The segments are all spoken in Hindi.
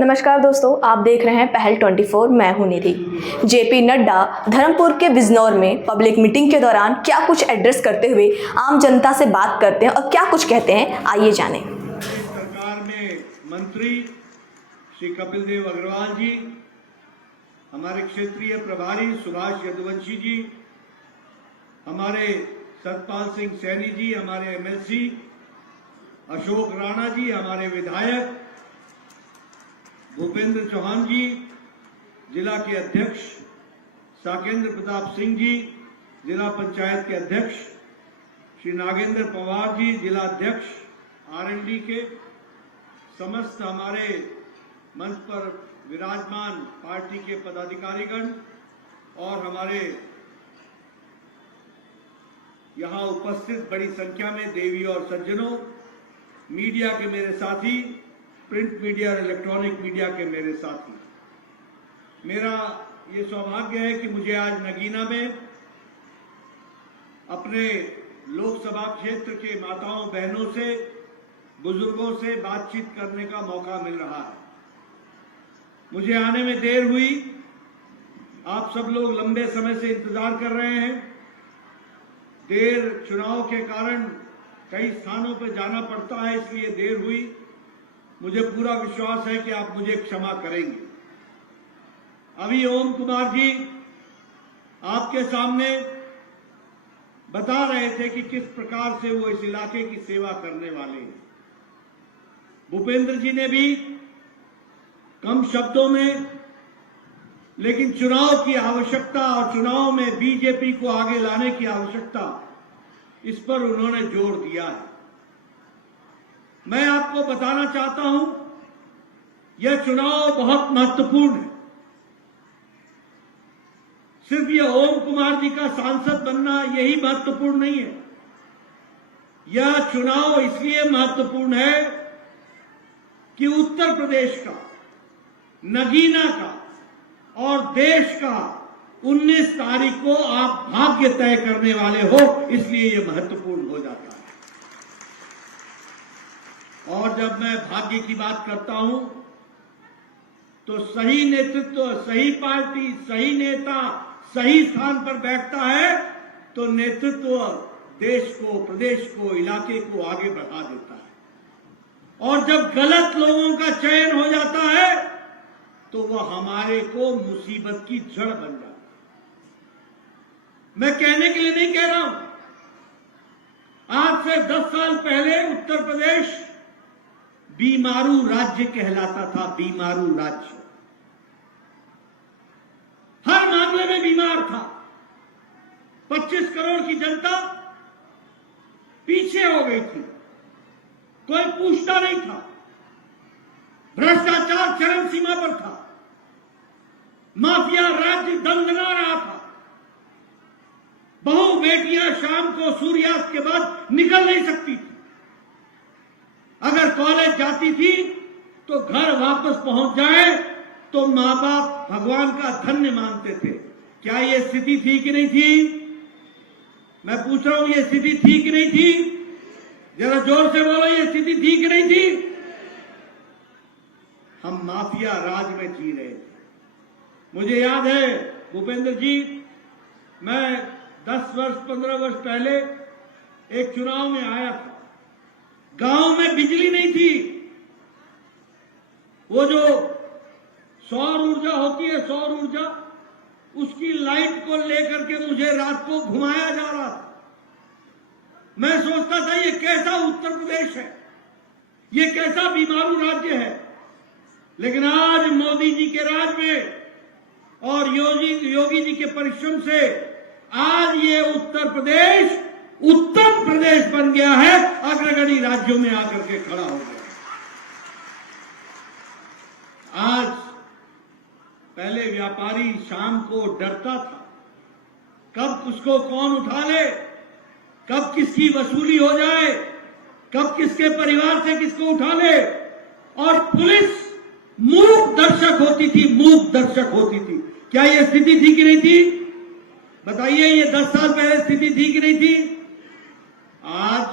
नमस्कार दोस्तों, आप देख रहे हैं पहल 24। मैं हूं निधि। जेपी नड्डा धर्मपुर के बिजनौर में पब्लिक मीटिंग के दौरान क्या कुछ एड्रेस करते हुए आम जनता से बात करते हैं और क्या कुछ कहते हैं, आइए जानें। सरकार में मंत्री श्री कपिल देव अग्रवाल जी, हमारे क्षेत्रीय प्रभारी सुभाष यदुवंशी जी, हमारे सतपाल सिंह सैनी जी, हमारे एमएलसी अशोक राणा जी, हमारे विधायक भूपेंद्र चौहान जी, जिला के अध्यक्ष साकेंद्र प्रताप सिंह जी, जिला पंचायत के अध्यक्ष श्री नागेंद्र पवार जी, जिला अध्यक्ष आरएनडी के, समस्त हमारे मंच पर विराजमान पार्टी के पदाधिकारीगण और हमारे यहां उपस्थित बड़ी संख्या में देवी और सज्जनों, मीडिया के मेरे साथी, प्रिंट मीडिया और इलेक्ट्रॉनिक मीडिया के मेरे साथी, मेरा ये सौभाग्य है कि मुझे आज नगीना में अपने लोकसभा क्षेत्र के माताओं बहनों से, बुजुर्गों से बातचीत करने का मौका मिल रहा है। मुझे आने में देर हुई, आप सब लोग लंबे समय से इंतजार कर रहे हैं। देर चुनाव के कारण कई स्थानों पर जाना पड़ता है, इसलिए देर हुई। मुझे पूरा विश्वास है कि आप मुझे क्षमा करेंगे। अभी ओम कुमार जी आपके सामने बता रहे थे कि किस प्रकार से वो इस इलाके की सेवा करने वाले हैं। भूपेंद्र जी ने भी कम शब्दों में, लेकिन चुनाव की आवश्यकता और चुनाव में बीजेपी को आगे लाने की आवश्यकता, इस पर उन्होंने जोर दिया है। मैं आपको बताना चाहता हूं, यह चुनाव बहुत महत्वपूर्ण है। सिर्फ ये ओम कुमार जी का सांसद बनना यही महत्वपूर्ण नहीं है। यह चुनाव इसलिए महत्वपूर्ण है कि उत्तर प्रदेश का, नगीना का और देश का 19 तारीख को आप भाग्य तय करने वाले हो, इसलिए यह महत्वपूर्ण हो जाता है। और जब मैं भाग्य की बात करता हूं तो सही नेतृत्व, सही पार्टी, सही नेता सही स्थान पर बैठता है तो नेतृत्व देश को, प्रदेश को, इलाके को आगे बढ़ा देता है। और जब गलत लोगों का चयन हो जाता है तो वह हमारे को मुसीबत की जड़ बन जाता है। मैं कहने के लिए नहीं कह रहा हूं, आज से 10 साल पहले उत्तर प्रदेश बीमारू राज्य कहलाता था। बीमारू राज्य, हर मामले में बीमार था। 25 करोड़ की जनता पीछे हो गई थी, कोई पूछता नहीं था। भ्रष्टाचार चरम सीमा पर था, माफिया राज्य दंगना रहा था। बहु बेटियां शाम को सूर्यास्त के बाद निकल नहीं सकती थी। अगर कॉलेज जाती थी तो घर वापस पहुंच जाए तो मां बाप भगवान का धन्य मानते थे। क्या यह स्थिति थी कि नहीं थी? मैं पूछ रहा हूं, यह स्थिति थी कि नहीं थी? जरा जोर से बोलो, यह स्थिति थी कि नहीं थी? हम माफिया राज में जी रहे थे। मुझे याद है भूपेंद्र जी, मैं 10 वर्ष 15 वर्ष पहले एक चुनाव में आया था। गांव में बिजली नहीं थी। वो जो सौर ऊर्जा होती है, सौर ऊर्जा, उसकी लाइट को लेकर के मुझे रात को घुमाया जा रहा था। मैं सोचता था ये कैसा उत्तर प्रदेश है, ये कैसा बीमारू राज्य है। लेकिन आज मोदी जी के राज में और योगी जी के परिश्रम से आज ये उत्तर प्रदेश उत्तम प्रदेश बन गया है, अग्रगणी राज्यों में आकर के खड़ा हो गया। आज पहले व्यापारी शाम को डरता था, कब उसको कौन उठा ले, कब किसकी वसूली हो जाए, कब किसके परिवार से किसको उठा ले। और पुलिस मूक दर्शक होती थी, मूक दर्शक होती थी। क्या यह स्थिति थी कि नहीं थी? बताइए, ये 10 साल पहले स्थिति थी कि नहीं थी? आज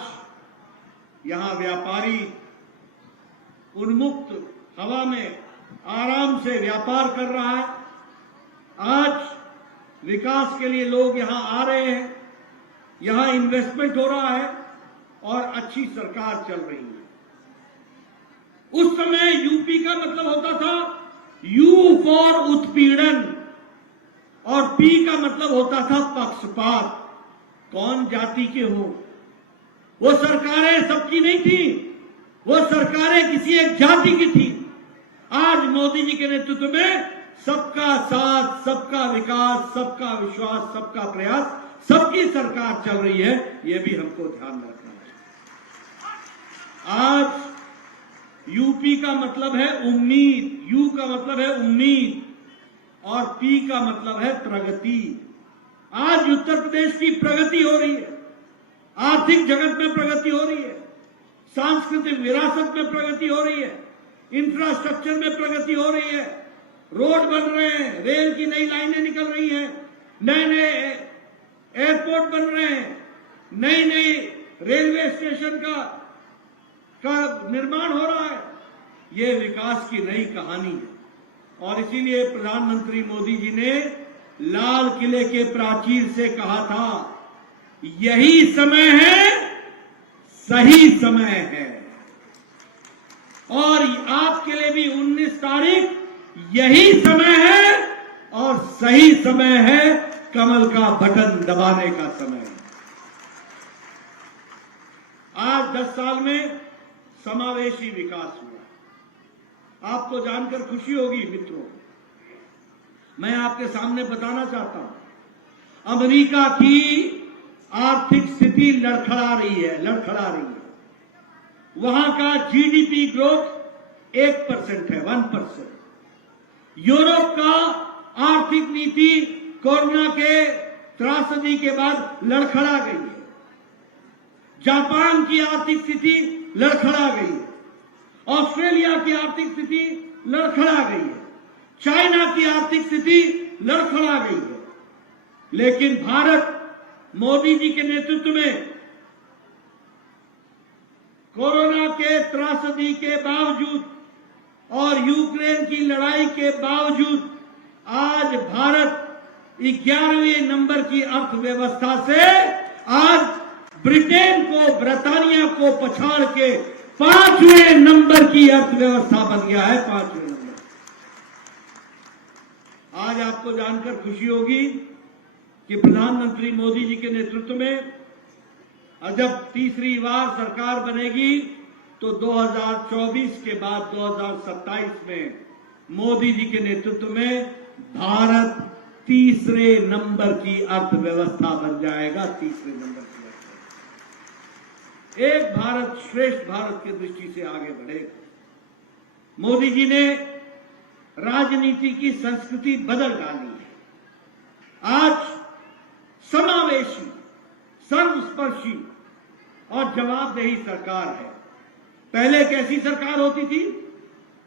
यहां व्यापारी उन्मुक्त हवा में आराम से व्यापार कर रहा है। आज विकास के लिए लोग यहां आ रहे हैं, यहां इन्वेस्टमेंट हो रहा है और अच्छी सरकार चल रही है। उस समय यूपी का मतलब होता था यू फॉर उत्पीड़न और पी का मतलब होता था पक्षपात, कौन जाति के हो। वो सरकारें सबकी नहीं थी, वो सरकारें किसी एक जाति की थी। आज मोदी जी के नेतृत्व में सबका साथ, सबका विकास, सबका विश्वास, सबका प्रयास, सबकी सरकार चल रही है। ये भी हमको ध्यान रखना है। आज यूपी का मतलब है उम्मीद, यू का मतलब है उम्मीद और पी का मतलब है प्रगति। आज उत्तर प्रदेश की प्रगति हो रही है, आर्थिक जगत में प्रगति हो रही है, सांस्कृतिक विरासत में प्रगति हो रही है, इंफ्रास्ट्रक्चर में प्रगति हो रही है, रोड बन रहे हैं, रेल की नई लाइनें निकल रही हैं, नए नए एयरपोर्ट बन रहे हैं, नई नई रेलवे स्टेशन का निर्माण हो रहा है। ये विकास की नई कहानी है और इसीलिए प्रधानमंत्री मोदी जी ने लाल किले के प्राचीर से कहा था, यही समय है, सही समय है। और आपके लिए भी 19 तारीख यही समय है और सही समय है, कमल का बटन दबाने का समय है। आज 10 साल में समावेशी विकास हुआ। आपको जानकर खुशी होगी मित्रों, मैं आपके सामने बताना चाहता हूं, अमेरिका की आर्थिक स्थिति लड़खड़ा रही है। वहां का जीडीपी ग्रोथ 1% है, 1%। यूरोप का आर्थिक नीति कोरोना के त्रासदी के बाद लड़खड़ा गई है। जापान की आर्थिक स्थिति लड़खड़ा गई है, ऑस्ट्रेलिया की आर्थिक स्थिति लड़खड़ा गई है, चाइना की आर्थिक स्थिति लड़खड़ा गई है। लेकिन भारत मोदी जी के नेतृत्व में कोरोना के त्रासदी के बावजूद और यूक्रेन की लड़ाई के बावजूद आज भारत 11वें नंबर की अर्थव्यवस्था से आज ब्रिटेन को, ब्रिटानिया को पछाड़ के 5वें नंबर की अर्थव्यवस्था बन गया है, 5वें नंबर। आज आपको जानकर खुशी होगी कि प्रधानमंत्री मोदी जी के नेतृत्व में जब तीसरी बार सरकार बनेगी तो 2024 के बाद 2027 में मोदी जी के नेतृत्व में भारत तीसरे नंबर की अर्थव्यवस्था बन जाएगा, तीसरे नंबर की अर्थव्यवस्था। एक भारत श्रेष्ठ भारत की दृष्टि से आगे बढ़ेगा। मोदी जी ने राजनीति की संस्कृति बदल डाली है। आज समावेशी, सर्वस्पर्शी और जवाबदेही सरकार है। पहले कैसी सरकार होती थी?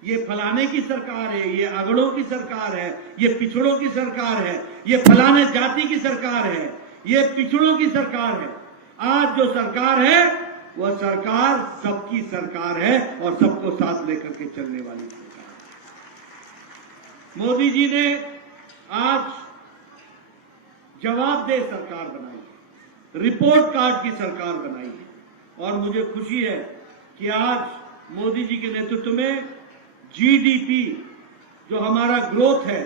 ये फलाने की सरकार है, ये अगड़ों की सरकार है, ये पिछड़ों की सरकार है, ये फलाने जाति की सरकार है, ये पिछड़ों की सरकार है। आज जो सरकार है वह सरकार सबकी सरकार है और सबको साथ लेकर के चलने वाली सरकार है। मोदी जी ने आज जवाबदेह सरकार बनाई है, रिपोर्ट कार्ड की सरकार बनाई है और मुझे खुशी है कि आज मोदी जी के नेतृत्व में जीडीपी जो हमारा ग्रोथ है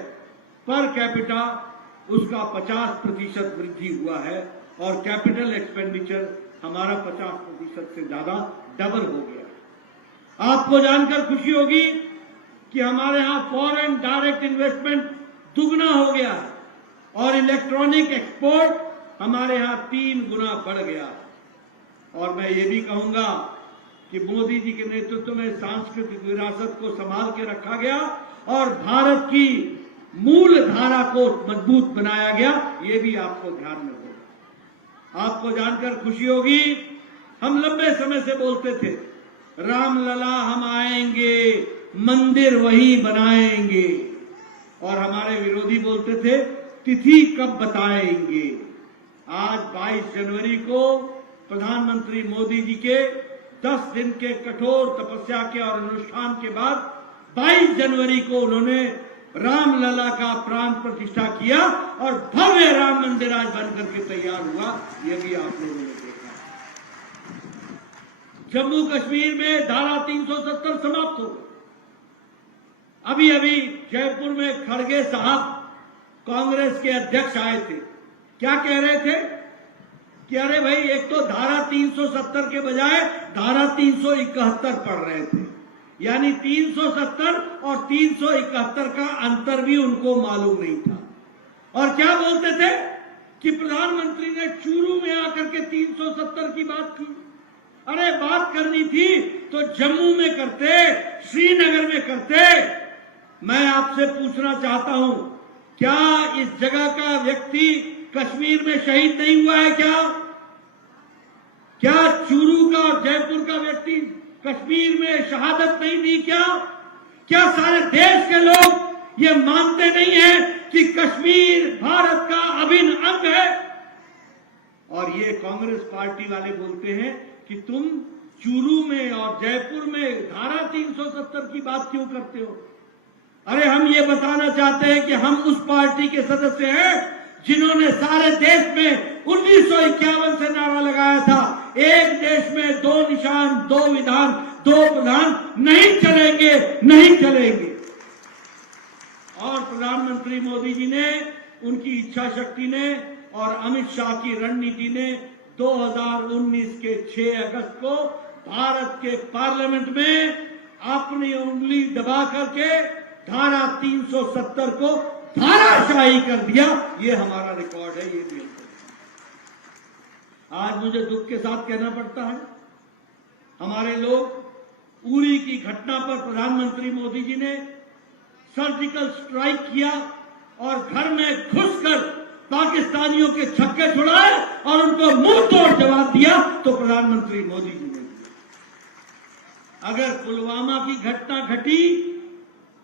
पर कैपिटा उसका 50% वृद्धि हुआ है और कैपिटल एक्सपेंडिचर हमारा 50% से ज्यादा डबल हो गया। आपको जानकर खुशी होगी कि हमारे यहां फॉरेन डायरेक्ट इन्वेस्टमेंट दुगना हो गया है और इलेक्ट्रॉनिक एक्सपोर्ट हमारे यहां 3 गुना बढ़ गया। और मैं ये भी कहूंगा कि मोदी जी के नेतृत्व में सांस्कृतिक विरासत को संभाल के रखा गया और भारत की मूल धारा को मजबूत बनाया गया। ये भी आपको ध्यान में होगा। आपको जानकर खुशी होगी, हम लंबे समय से बोलते थे रामलला हम आएंगे, मंदिर वही बनाएंगे, और हमारे विरोधी बोलते थे तिथि कब बताएंगे। आज 22 जनवरी को प्रधानमंत्री मोदी जी के 10 दिन के कठोर तपस्या के और अनुष्ठान के बाद 22 जनवरी को उन्होंने रामलला का प्राण प्रतिष्ठा किया और भव्य राम मंदिर आज बनकर के तैयार हुआ। यह भी आप लोगों ने देखा। जम्मू कश्मीर में धारा 370 समाप्त हो गई। अभी अभी जयपुर में खड़गे साहब कांग्रेस के अध्यक्ष आए थे। क्या कह रहे थे कि अरे भाई, एक तो धारा 370 के बजाय धारा 371 पढ़ रहे थे, यानी 370 और 371 का अंतर भी उनको मालूम नहीं था। और क्या बोलते थे कि प्रधानमंत्री ने चूरू में आकर के 370 की बात की। अरे बात करनी थी तो जम्मू में करते, श्रीनगर में करते। मैं आपसे पूछना चाहता हूं, क्या इस जगह का व्यक्ति कश्मीर में शहीद नहीं हुआ है? क्या चूरू का और जयपुर का व्यक्ति कश्मीर में शहादत नहीं दी? क्या सारे देश के लोग ये मानते नहीं हैं कि कश्मीर भारत का अभिन्न अंग है? और ये कांग्रेस पार्टी वाले बोलते हैं कि तुम चूरू में और जयपुर में धारा 370 की बात क्यों करते हो? अरे हम ये बताना चाहते हैं कि हम उस पार्टी के सदस्य हैं जिन्होंने सारे देश में 1951 से नारा लगाया था, एक देश में दो निशान, दो विधान, दो प्रधान, नहीं चलेंगे, नहीं चलेंगे। और प्रधानमंत्री मोदी जी ने, उनकी इच्छा शक्ति ने और अमित शाह की रणनीति ने 2019 के 6 अगस्त को भारत के पार्लियामेंट में अपनी उंगली दबा करके धारा 370 को धाराशाही कर दिया। ये हमारा रिकॉर्ड है। ये भी आज मुझे दुख के साथ कहना पड़ता है, हमारे लोग उरी की घटना पर प्रधानमंत्री मोदी जी ने सर्जिकल स्ट्राइक किया और घर में घुसकर पाकिस्तानियों के छक्के छुड़ाए और उनको मुंह तोड़ जवाब दिया, तो प्रधानमंत्री मोदी जी ने। अगर पुलवामा की घटना घटी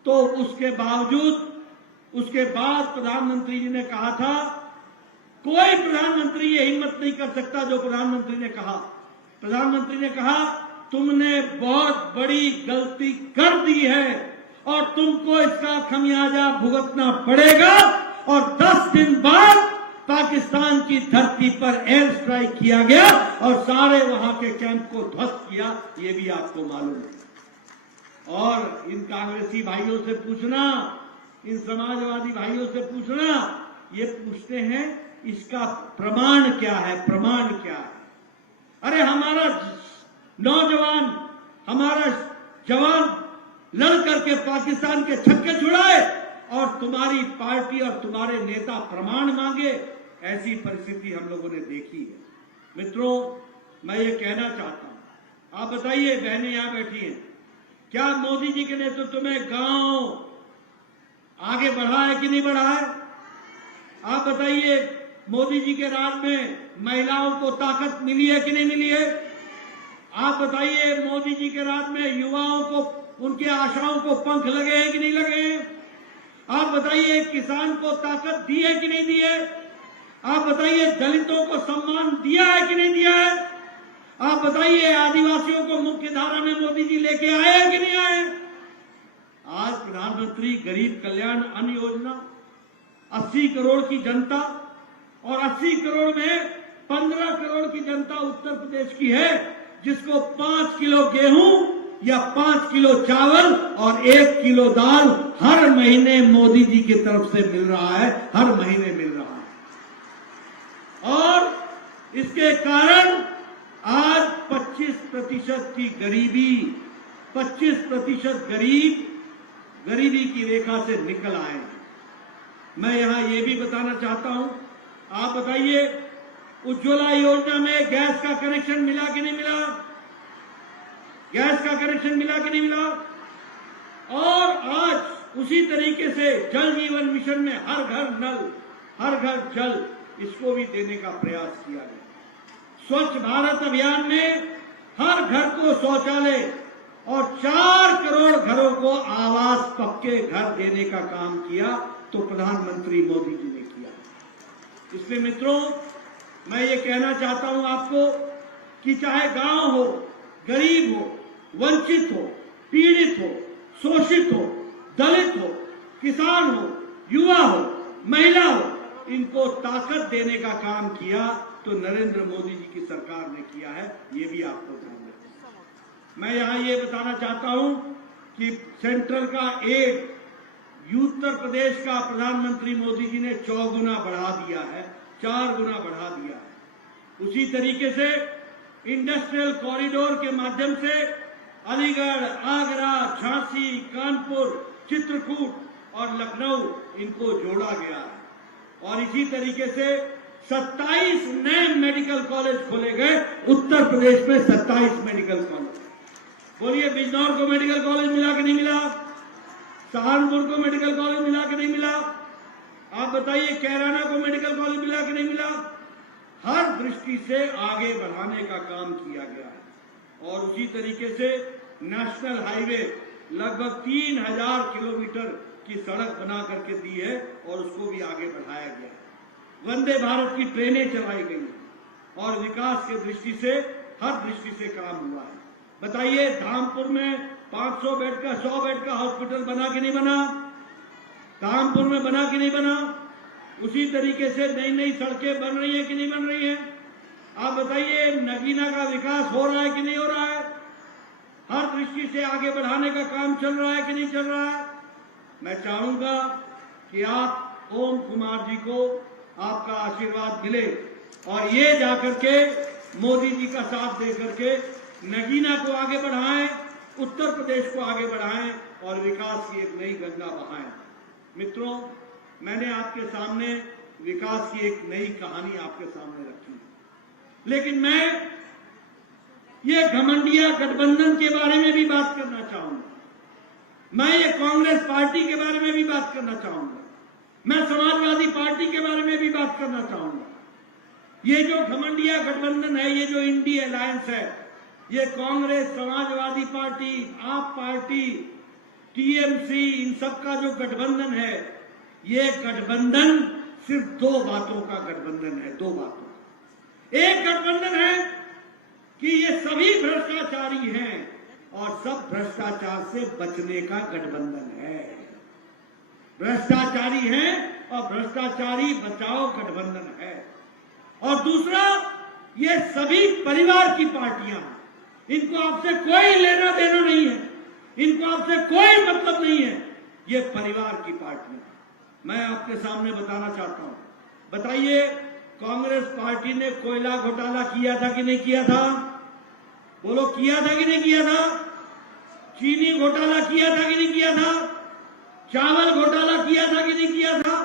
तो उसके बाद प्रधानमंत्री जी ने कहा था, कोई प्रधानमंत्री ये हिम्मत नहीं कर सकता जो प्रधानमंत्री ने कहा। प्रधानमंत्री ने कहा, तुमने बहुत बड़ी गलती कर दी है और तुमको इसका खमियाजा भुगतना पड़ेगा। और 10 दिन बाद पाकिस्तान की धरती पर एयर स्ट्राइक किया गया और सारे वहां के कैंप को ध्वस्त किया। ये भी आपको मालूम है। और इन कांग्रेसी भाइयों से पूछना, इन समाजवादी भाइयों से पूछना, ये पूछते हैं इसका प्रमाण क्या है? प्रमाण क्या है? अरे हमारा नौजवान, हमारा जवान लड़ करके पाकिस्तान के छक्के छुड़ाए और तुम्हारी पार्टी और तुम्हारे नेता प्रमाण मांगे। ऐसी परिस्थिति हम लोगों ने देखी है। मित्रों, मैं ये कहना चाहता हूं, आप बताइए, बहनें यहां बैठी हैं, क्या मोदी जी के नेतृत्व में गांव आगे बढ़ा है कि नहीं बढ़ा है? आप बताइए, मोदी जी के राज में महिलाओं को ताकत मिली है कि नहीं मिली है? आप बताइए, मोदी जी के राज में युवाओं को, उनकी आशाओं को पंख लगे हैं कि नहीं लगे हैं? आप बताइए, किसान को ताकत दी है कि नहीं दी है? आप बताइए, दलितों को सम्मान दिया है कि नहीं दिया है? आप बताइए, आदिवासियों को मुख्य धारा में मोदी जी लेके आए हैं कि नहीं आए? आज प्रधानमंत्री गरीब कल्याण अन्न योजना 80 करोड़ की जनता, और 80 करोड़ में 15 करोड़ की जनता उत्तर प्रदेश की है, जिसको 5 किलो गेहूं या 5 किलो चावल और 1 किलो दाल हर महीने मोदी जी की तरफ से मिल रहा है। हर महीने मिल रहा है। और इसके कारण आज 25% की गरीबी, 25% गरीबी की रेखा से निकल आए। मैं यहां ये भी बताना चाहता हूं, आप बताइए, उज्ज्वला योजना में गैस का कनेक्शन मिला कि नहीं मिला? गैस का कनेक्शन मिला कि नहीं मिला? और आज उसी तरीके से जल जीवन मिशन में हर घर नल, हर घर जल, इसको भी देने का प्रयास किया गया। स्वच्छ भारत अभियान में हर घर को शौचालय और 4 करोड़ घरों को आवास, पक्के घर देने का काम किया, तो प्रधानमंत्री मोदी जी ने किया। इसलिए मित्रों, मैं ये कहना चाहता हूं आपको कि चाहे गांव हो, गरीब हो, वंचित हो, पीड़ित हो, शोषित हो, दलित हो, किसान हो, युवा हो, महिला हो, इनको ताकत देने का काम किया तो नरेंद्र मोदी जी की सरकार ने किया है। ये भी आपको ध्यान रखना। मैं यहां ये बताना चाहता हूं कि सेंट्रल का एड उत्तर प्रदेश का प्रधानमंत्री मोदी जी ने 4 गुना बढ़ा दिया है, 4 गुना बढ़ा दिया है। उसी तरीके से इंडस्ट्रियल कॉरिडोर के माध्यम से अलीगढ़, आगरा, झांसी, कानपुर, चित्रकूट और लखनऊ इनको जोड़ा गया है। और इसी तरीके से 27 नए मेडिकल कॉलेज खोले गए उत्तर प्रदेश में। 27 मेडिकल कॉलेज। बोलिए, बिजनौर को मेडिकल कॉलेज मिला कि नहीं मिला? सहारनपुर को मेडिकल कॉलेज मिला कि नहीं मिला? आप बताइए, कैराना को मेडिकल कॉलेज मिला कि नहीं मिला? हर दृष्टि से आगे बढ़ाने का काम किया गया है। और उसी तरीके से नेशनल हाईवे लगभग 3000 किलोमीटर की सड़क बना करके दी है और उसको भी आगे बढ़ाया गया है। वंदे भारत की ट्रेनें चलाई गई और विकास की दृष्टि से हर दृष्टि से काम हुआ है। बताइए, धामपुर में 500 बेड का 100 बेड का हॉस्पिटल बना कि नहीं बना? धामपुर में बना कि नहीं बना? उसी तरीके से नई नई सड़कें बन रही है कि नहीं बन रही है? आप बताइए, नगीना का विकास हो रहा है कि नहीं हो रहा है? हर दृष्टि से आगे बढ़ाने का काम चल रहा है कि नहीं चल रहा है? मैं चाहूंगा कि आप ओम कुमार जी को आपका आशीर्वाद मिले और ये जाकर के मोदी जी का साथ दे करके नगीना को आगे बढ़ाएं, उत्तर प्रदेश को आगे बढ़ाएं और विकास की एक नई गंगा बहाएं। मित्रों, मैंने आपके सामने विकास की एक नई कहानी आपके सामने रखी है, लेकिन मैं ये घमंडिया गठबंधन के बारे में भी बात करना चाहूंगा। मैं ये कांग्रेस पार्टी के बारे में भी बात करना चाहूंगा। मैं समाजवादी पार्टी के बारे में भी बात करना चाहूंगा। ये जो घमंडिया गठबंधन है, ये जो इंडी अलायंस है, ये कांग्रेस, समाजवादी पार्टी, आप पार्टी, टीएमसी, इन सब का जो गठबंधन है, ये गठबंधन सिर्फ 2 बातों का गठबंधन है। 2 बातों। एक गठबंधन है कि ये सभी भ्रष्टाचारी हैं और सब भ्रष्टाचार से बचने का गठबंधन है। भ्रष्टाचारी हैं और भ्रष्टाचारी बचाओ गठबंधन है। और दूसरा, ये सभी परिवार की पार्टियां हैं। इनको आपसे कोई लेना देना नहीं है, इनको आपसे कोई मतलब नहीं है। ये परिवार की पार्टियां। मैं आपके सामने बताना चाहता हूं। बताइए, कांग्रेस पार्टी ने कोयला घोटाला किया था कि नहीं किया था? बोलो, किया था कि नहीं किया था? चीनी घोटाला किया था कि नहीं किया था? चावल घोटाला किया था कि नहीं किया था?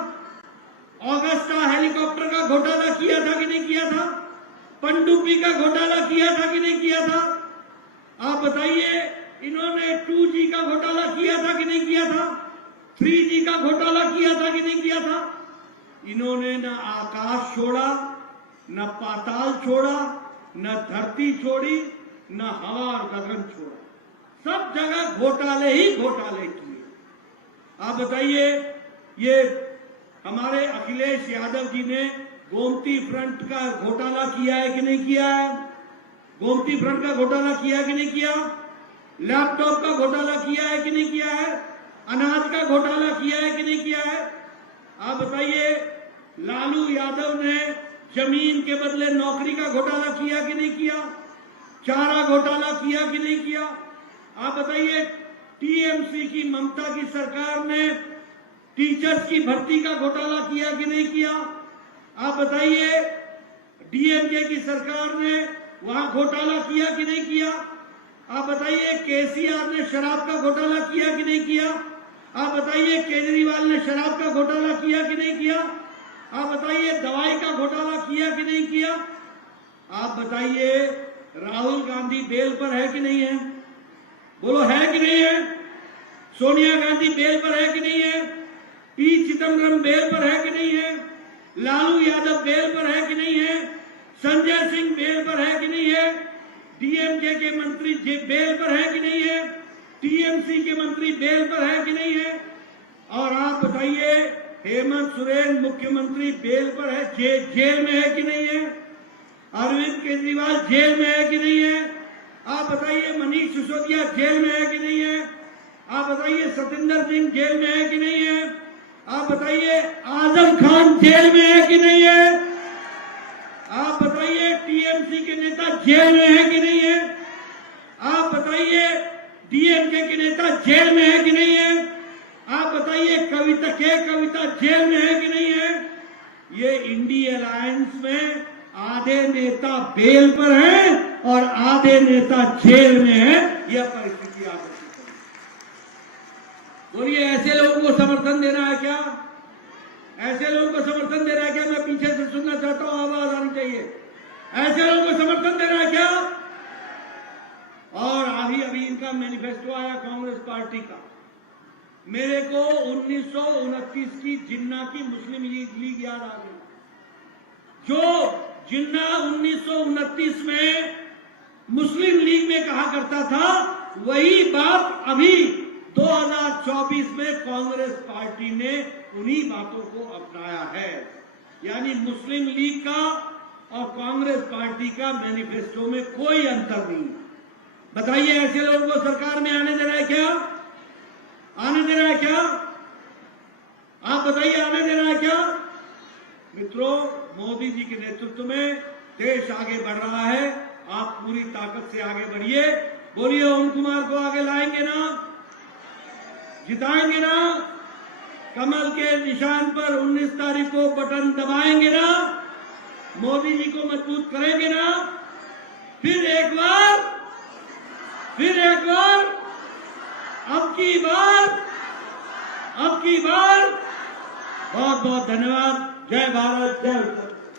ऑगस्टा हेलीकॉप्टर का घोटाला किया था कि नहीं किया था? पनडुब्बी का घोटाला किया था कि नहीं किया था? आप बताइए, इन्होंने 2G का घोटाला किया था कि नहीं किया था? 3G का घोटाला किया था कि नहीं किया था? इन्होंने न आकाश छोड़ा, न पाताल छोड़ा, न धरती छोड़ी, न हवा और गगन छोड़ा। सब जगह घोटाले ही घोटाले किए। आप बताइए, ये हमारे अखिलेश यादव जी ने गोमती फ्रंट का घोटाला किया है कि नहीं किया है? गोमती फ्रंट का घोटाला किया है कि नहीं किया? लैपटॉप का घोटाला किया है कि नहीं किया है? अनाज का घोटाला किया है कि नहीं किया है? आप बताइए, लालू यादव ने जमीन के बदले नौकरी का घोटाला किया कि नहीं किया? चारा घोटाला किया कि नहीं किया? आप बताइए, टीएमसी की ममता की सरकार ने टीचर्स की भर्ती का घोटाला किया कि नहीं किया? आप बताइए, डीएमके की सरकार ने वहां घोटाला किया कि नहीं किया? आप बताइए, केसीआर ने शराब का घोटाला किया कि नहीं किया? आप बताइए, केजरीवाल ने शराब का घोटाला किया कि नहीं किया? आप बताइए, दवाई का घोटाला किया कि नहीं किया? आप बताइए, राहुल गांधी बेल पर है कि नहीं है? बोलो, है कि नहीं है? सोनिया गांधी बेल पर है कि नहीं है? पी चिदम्बरम बेल पर है कि नहीं है? लालू यादव बेल पर है कि नहीं है? संजय सिंह बेल पर है कि नहीं है? डीएमके के मंत्री बेल पर है कि नहीं है? टीएमसी के मंत्री बेल पर है कि नहीं है? और आप बताइए, हेमंत सोरेन मुख्यमंत्री बेल पर है, जेल में है कि नहीं है? अरविंद केजरीवाल जेल में है कि नहीं है? आप बताइए, मनीष सिसोदिया जेल में है कि नहीं है? आप बताइए सतिंदर सिंह जेल में है कि नहीं है? आप बताइए आजम खान जेल में है कि नहीं है? आप बताइए टीएमसी के नेता जेल में है कि नहीं है? आप बताइए डीएमके के नेता जेल में है कि नहीं है? आप बताइए कविता जेल में है कि नहीं है? ये इंडी अलायंस में आधे नेता बेल पर हैं और आधे नेता जेल में हैं। यह परिस्थिति आ सकती है। बोलिए ऐसे लोगों को समर्थन देना है क्या? ऐसे लोगों को समर्थन देना है क्या? मैं पीछे से सुनना चाहता हूं, आवाज आनी चाहिए। ऐसे लोगों को समर्थन देना है क्या? और अभी इनका मैनिफेस्टो आया कांग्रेस पार्टी का। मेरे को 1929 की जिन्ना की मुस्लिम लीग याद आ गई। जो जिन्ना 1929 में मुस्लिम लीग में कहा करता था, वही बात अभी 2024 में कांग्रेस पार्टी ने उन्हीं बातों को अपनाया है। यानी मुस्लिम लीग का और कांग्रेस पार्टी का मैनिफेस्टो में कोई अंतर नहीं। बताइए ऐसे लोगों को सरकार में आने दे रहा है क्या? आने दे रहा है क्या? आप बताइए आने दे रहा है क्या? मित्रों, मोदी जी के नेतृत्व में देश आगे बढ़ रहा है। आप पूरी ताकत से आगे बढ़िए। बोलिए ओम कुमार को आगे लाएंगे ना? जिताएंगे ना? कमल के निशान पर 19 तारीख को बटन दबाएंगे ना? मोदी जी को मजबूत करेंगे ना? फिर एक बार अब की बार बहुत बहुत धन्यवाद। जय भारत, जय उत्तर।